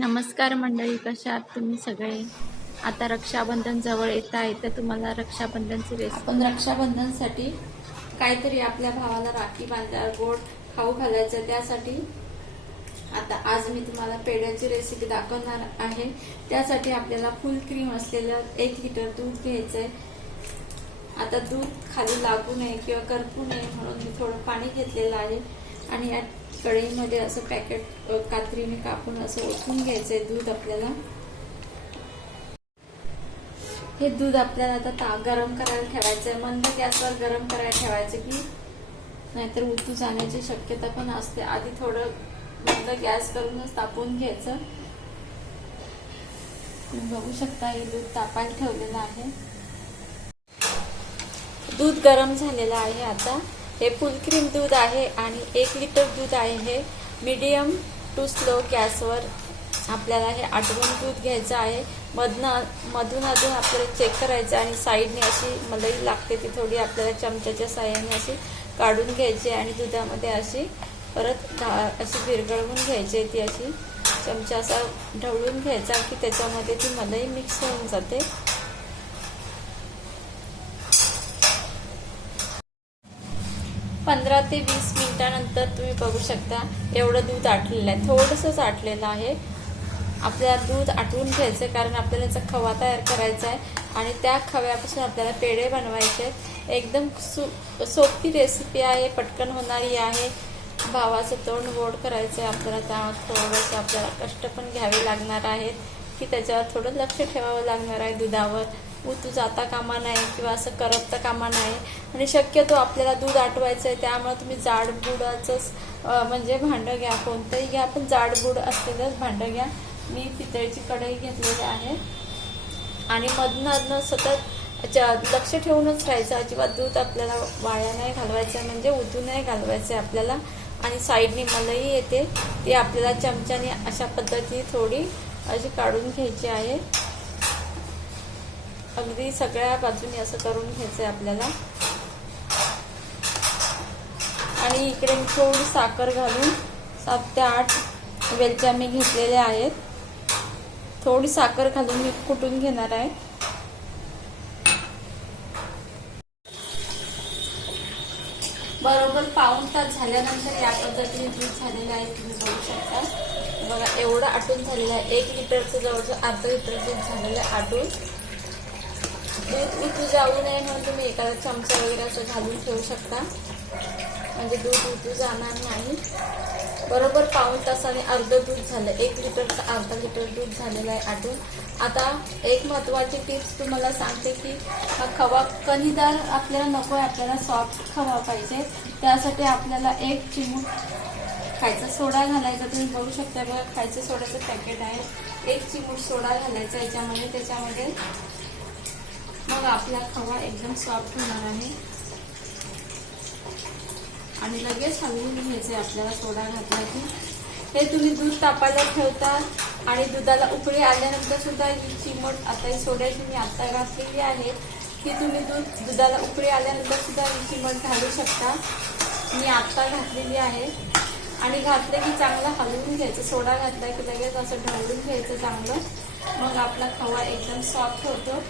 नमस्कार मंडळी कशा आहात तुम्ही सगळे? आता रक्षाबंधन जवळ येत आहे तर तुम्हाला रक्षाबंधनची रेसिपी आपण रक्षाबंधनसाठी काहीतरी आपल्या भावाला राखी बांधल्यावर गोड खाऊ घालायचं त्यासाठी. आता आज मी तुम्हाला पेढ्याची रेसिपी दाखवणार आहे. त्यासाठी आपल्याला फुल क्रीम असलेलं एक लिटर दूध घ्यायचं आहे आता दूध खाली लागू नये किंवा करपू नये म्हणून मी थोडं पाणी घेतलेलं आहे. आणि यात कढईमध्ये असं पॅकेट कात्रीने कापून असं ओतून घ्यायचंय दूध आपल्याला. हे दूध आपल्याला आता ता गरम करायला ठेवायचं आहे मंद गॅसवर गरम करायला ठेवायचं की नाहीतर उतू जाण्याची शक्यता पण असते. आधी थोडं मंद गॅस करूनच तापवून घ्यायचं. तुम्ही बघू शकता हे दूध तापायला ठेवलेलं आहे. दूध गरम झालेलं आहे आता. हे फुल क्रीम दूध आहे आणि एक लिटर दूध आहे हे मीडियम टू स्लो गॅसवर आपल्याला हे आटवून दूध घ्यायचं आहे. मधनं मधून अधून आपल्याला चेक करायचं आणि साईडने अशी मलाई लागते ती थोडी आपल्याला चमच्याच्या साह्याने अशी काढून घ्यायची आणि दुधामध्ये अशी परत घा अशी विरघळवून घ्यायची ती अशी चमचा असा ढवळून घ्यायचा की त्याच्यामध्ये ती मलाई मिक्स होऊन जाते. पंधरा ते वीस मिनिटानंतर तुम्ही बघू शकता एवढं दूध आटलेलं आहे. थोडंसंच आटलेलं आहे. आपल्याला दूध आटवून घ्यायचं आहे कारण आपल्याला याचा खवा तयार करायचा आहे आणि त्या खव्यापासून आपल्याला पेढे बनवायचे आहेत. एकदम सु सोपी रेसिपी आहे पटकन होणारी आहे. भावाचं तोंड गोड करायचं आहे आपल्याला त्या थोडंसं आपल्याला कष्ट पण घ्यावे लागणार आहेत की त्याच्यावर थोडं लक्ष ठेवावं लागणार आहे दुधावर. उतू जाता कामा नाही किंवा असं करपता कामा नाही. आणि शक्यतो आपल्याला दूध आटवायचं आहे त्यामुळे तुम्ही जाडबुडाचंच म्हणजे भांडं घ्या. कोणतंही घ्या पण जाडबुड असलेलंच भांडं घ्या. मी पितळेची कढई घेतलेली आहे. आणि मधनं अधनं सतत लक्ष ठेवूनच राहायचं. अजिबात दूध आपल्याला वाया नाही घालवायचं म्हणजे उतू नाही घालवायचं आपल्याला. आणि साईडने मलई येते ती आपल्याला चमच्याने अशा पद्धतीने थोडी अशी काढून घ्यायची आहे. अगदी सगळ्या बाजूनी असं करून घ्यायचं आहे आपल्याला. आणि इकडे मी थोडी साखर घालून सात ते आठ वेलच्या मी घेतलेल्या आहेत. थोडी साखर घालून मी कुटून घेणार आहे? बरोबर पाऊण तास झाल्यानंतर या पद्धतीने दूध झालेलं आहे तुम्ही बघू शकता. बघा एवढं आटून झालेलं आहे. एक लिटरचं जवळजवळ अर्धा लिटर दूध झालेलं आहे आटून. दूध उतू जाऊ नये म्हणून तुम्ही एखादा चमचा वगैरे असं घालून ठेवू शकता. म्हणजे दूध उतू जाणार नाही. बरोबर पाऊण तासाने अर्ध दूध झालं. एक लिटरचं अर्धा लिटर दूध झालेलं आहे आटून आता एक महत्त्वाची टिप्स तुम्हाला सांगते की हा खवा कणीदार आपल्याला नको आहे. आपल्याला सॉफ्ट खवा पाहिजे. त्यासाठी आपल्याला एक चिमूट खायचा सोडा घालायचा. तुम्ही बघू शकता बघा खायचं सोड्याचं पॅकेट आहे. एक चिमूट सोडा घालायचा याच्यामध्ये त्याच्यामध्ये मग आपला खवा एकदम सॉफ्ट होणार आहे. आणि लगेच हलवून घ्यायचे आपल्याला सोडा घातला की हे तुम्ही दूध तापायला ठेवता आणि दुधाला उकळी आल्यानंतर सुद्धा ही चिमट आता ही सोड्याची मी आता घातलेली आहे. की तुम्ही दूध दुधाला उकळी आल्यानंतर सुद्धा ही चिमट घालू शकता. मी आत्ता घातलेली आहे. आणि घातलं की चांगलं हलवून घ्यायचं सोडा घातला की लगेच असं ढवळून घ्यायचं चांगलं. मग आपला खवा एकदम सॉफ्ट होतो.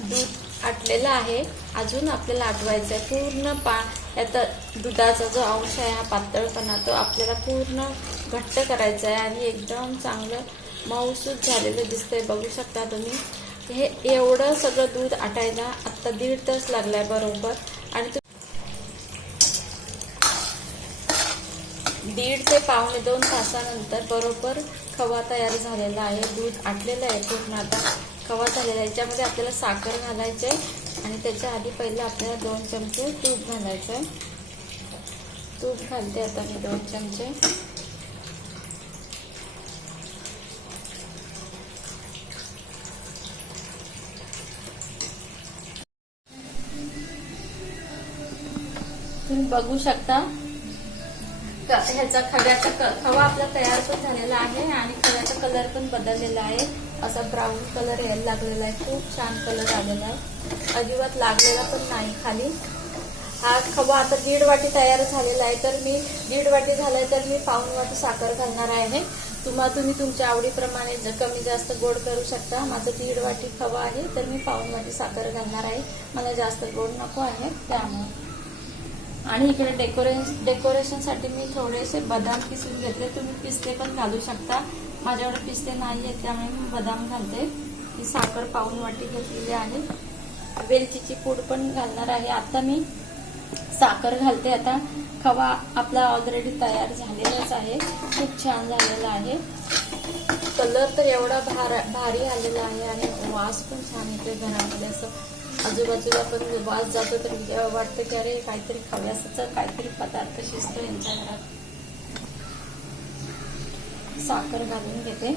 दूध आटलेलं आहे. अजून आपल्याला आटवायचं आहे पूर्ण पा याचा दुधाचा जो अंश आहे हा पातळपणा तो आपल्याला पूर्ण घट्ट करायचा आहे आणि एकदम चांगलं मऊसूत झालेलं दिसतंय. बघू शकता तुम्ही. हे एवढं सगळं दूध आटायला आत्ता दीड तास लागलाय बरोबर. आणि दीड ते पावणे दोन तासानंतर बरोबर खवा तयार झालेला आहे. दूध आटलेलं आहे पूर्ण आता. खवा झालेला आहे. याच्यामध्ये आपल्याला साखर घालायचं आहे. आणि त्याच्या आधी पहिलं आपल्याला दोन चमचे तूप घालायचं आहे. तूप घालते आता मी दोन चमचे. तुम्ही बघू शकता ह्याचा खव्याचा खवा आपला तयार पण झालेला आहे आणि खव्याचा कलर पण बदललेला आहे. असा ब्राऊन कलर यायला लागलेला आहे. खूप छान कलर आलेला आहे. अजिबात लागलेला पण नाही खाली. हा खवा आता दीड वाटी तयार झालेला आहे. तर मी दीड वाटी झालाय तर मी पाऊन वाटी साखर घालणार आहे. तुम्हाला तुम्ही तुमच्या आवडीप्रमाणे कमी जास्त गोड करू शकता. माझं दीड वाटी खवा आहे तर मी पाऊन वाटी साखर घालणार आहे. मला जास्त गोड नको आहे त्यामुळे. आणि इकडे डेकोरेशन डेकोरेशनसाठी मी थोडेसे बदाम किसून घेतले. तुम्ही पिस्ते पण घालू शकता. माझ्याकडे पिस्ते नाही आहेत त्यामुळे मी बदाम घालते. ही साखर पाऊन वाटी घेतलेली आहे. वेलचीची पूड पण घालणार आहे. आता मी साखर घालते. आता खवा आपला ऑलरेडी तयार झालेलाच आहे. खूप छान झालेला आहे. कलर तर एवढा भार भारी आलेला आहे आणि वास पण छान येतोय घरामध्ये. असं आजूबाजूला पण वास जातो तर जेव्हा वाटतं की अरे काहीतरी खव्यासाचं काहीतरी पदार्थ शिजतो यांच्या घरात. साखर घालून घेते.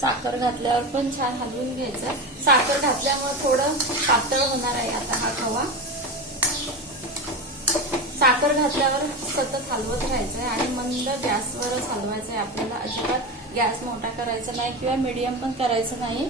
साखर घातल्यावर पण छान हलवून घ्यायचं. साखर घातल्यामुळे थोडं पातळ होणार आहे आता हा खवा साखर घातल्यावर सतत हलवत राहायचं आहे आणि मंद गॅसवरच हलवायचं आहे आपल्याला अजिबात गॅस मोठा करायचा नाही किंवा मीडियम पण करायचं नाही.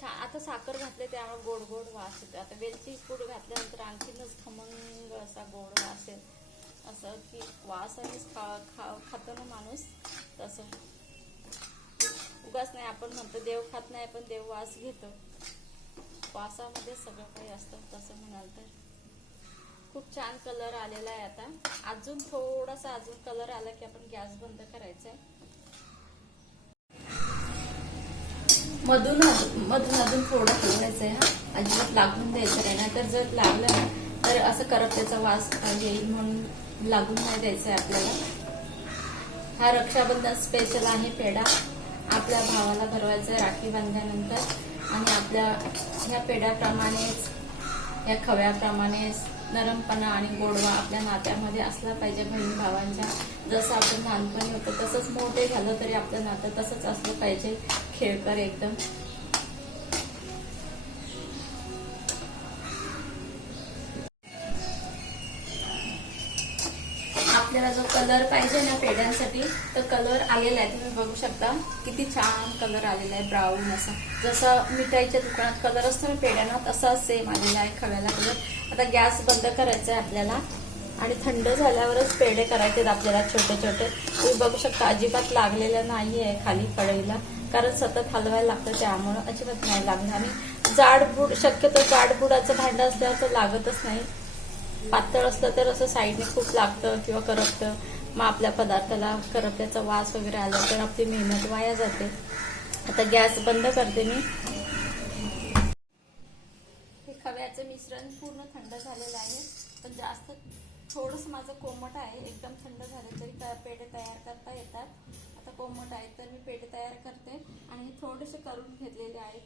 छान आता साखर घातले त्यामुळे गोड गोड वास येतो. आता वेलची पूड घातल्यानंतर आणखीनच खमंग असा गोड वास येईल असं की वास आणि खा खा खातो ना माणूस तसं. उगाच नाही आपण म्हणतो देव खात नाही पण देव वास घेतो. वासामध्ये सगळं काही असतं तसं म्हणाल तर. खूप छान कलर आलेला आहे आता. अजून थोडासा अजून कलर आला की आपण गॅस बंद करायचा आहे. मधून मधून अजून थोडं हलवायचं आहे हा. अजिबात लागून द्यायचं नाही. नाहीतर जर लागलं ना तर असं करत त्याचा वास येईल म्हणून लागून नाही द्यायचं आहे आपल्याला. हा रक्षाबंधन स्पेशल आहे पेढा. आपल्या भावाला भरवायचा आहे राखी बांधल्यानंतर. आणि आपल्या ह्या पेढ्याप्रमाणेच या खव्याप्रमाणेच नरमपणा आणि गोडवा आपल्या नात्यामध्ये असला पाहिजे बहीण भावांच्या. जसं आपण लहानपणी होतं तसंच मोठे झालं तरी आपलं नातं तसंच असलं पाहिजे खेळकर एकदम. कलर पाहिजे ना पेड्यांसाठी तर कलर आलेला आहे. तुम्ही बघू शकता किती छान कलर आलेला आहे ब्राऊन असा. जसं मिठाईच्या दुकानात कलर असतो ना पेड्यांना तसा सेम आलेला आहे खव्याला कलर. आता गॅस बंद करायचा आहे आपल्याला आणि थंड झाल्यावरच पेढे करायचे आहेत आपल्याला छोटे छोटे. तुम्ही बघू शकता अजिबात लागलेलं नाही आहे खाली कढईला कारण सतत हलवायला लागतं त्यामुळं अजिबात नाही लागणार. आणि जाडबूड शक्यतो जाडबुडाचं भांडं असल्यावर तर लागतच नाही. पातळ असलं तर असं साईडने खूप लागतं किंवा करपतं. मग आपल्या पदार्थाला करपल्याचा वास वगैरे आला तर आपली मेहनत वाया जाते. आता गॅस बंद करते मी. हे खव्याचं मिश्रण पूर्ण थंड झालेलं आहे. पण जास्त थोडंसं माझं कोमट आहे. एकदम थंड झाले तरी त्या पेढे तयार करता येतात. आता कोमट आहे तर मी पेढे तयार करते. आणि हे थोडेसे करून घेतलेले आहेत.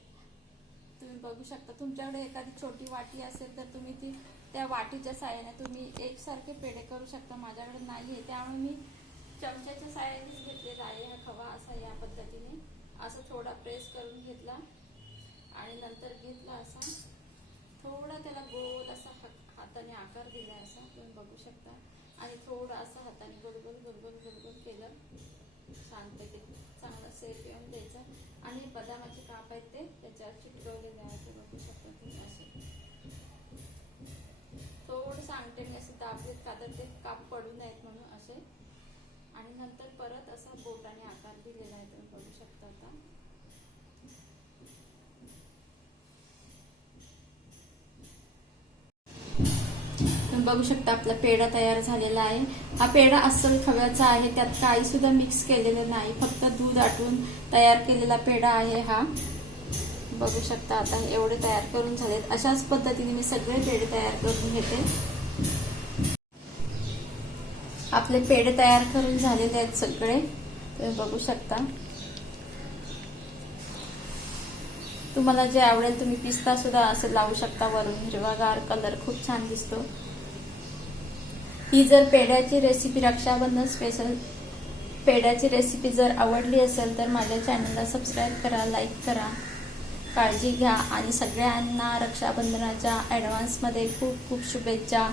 तुम्ही बघू शकता तुमच्याकडे एखादी छोटी वाटी असेल तर तुम्ही ती त्या वाटीच्या साह्याने तुम्ही एकसारखे पेढे करू शकता माझ्याकडे नाही आहे. त्यामुळे मी चमच्याच्या साह्यानेच घेतलेला आहे हा खवा असा या पद्धतीने. असं थोडा प्रेस करून घेतला आणि नंतर घेतला असा. थोडा त्याला गोल असा हाताने आकार दिला असा. तुम्ही बघू शकता. आणि थोडा असा हाताने गोलगोल गोलगोल गोलगोल केलं. छानपैकी चांगला सेफ येऊन द्यायचा. आणि बदामाचे काप आहेत ते. अंगठ्याने असे ते काप पडू नयेत म्हणून असे. आणि नंतर परत असा बोटाने आकार दिलेला आहे तुम्ही बघू शकता आता. तुम्ही बघू शकता आपला पेढा तयार झालेला आहे. हा पेढा अस्सल खव्याचा आहे त्यात काही सुद्धा मिक्स केलेलं नाही. फक्त दूध आटवून तयार केलेला पेढा आहे हा. बघू शकता आता एवढे तयार करून झालेत. अशाच पद्धतीने मी सगळे पेढे तयार करून घेते. आपले पेढे तयार करून झालेले आहेत सगळे. तुम्ही बघू शकता. तुम्हाला जे आवडेल तुम्ही पिस्ता सुद्धा असं लावू शकता वरून. हिरवागार कलर खूप छान दिसतो. ही जर पेढ्याची रेसिपी रक्षाबंधन स्पेशल पेढ्याची रेसिपी जर आवडली असेल तर माझ्या चॅनलला सबस्क्राईब करा लाईक करा. काळजी घ्या आणि सगळ्यांना रक्षाबंधनाच्या ॲडव्हान्समध्ये खूप खूप शुभेच्छा.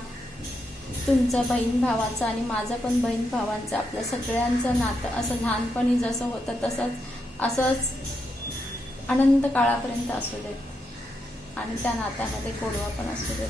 तुमचं बहीण भावाचं आणि माझं पण बहीण भावांचं आपलं सगळ्यांचं नातं असं लहानपणी जसं होतं तसंच असंच अनंत काळापर्यंत असू देत. आणि त्या नात्यामध्ये गोडवा पण असू देत.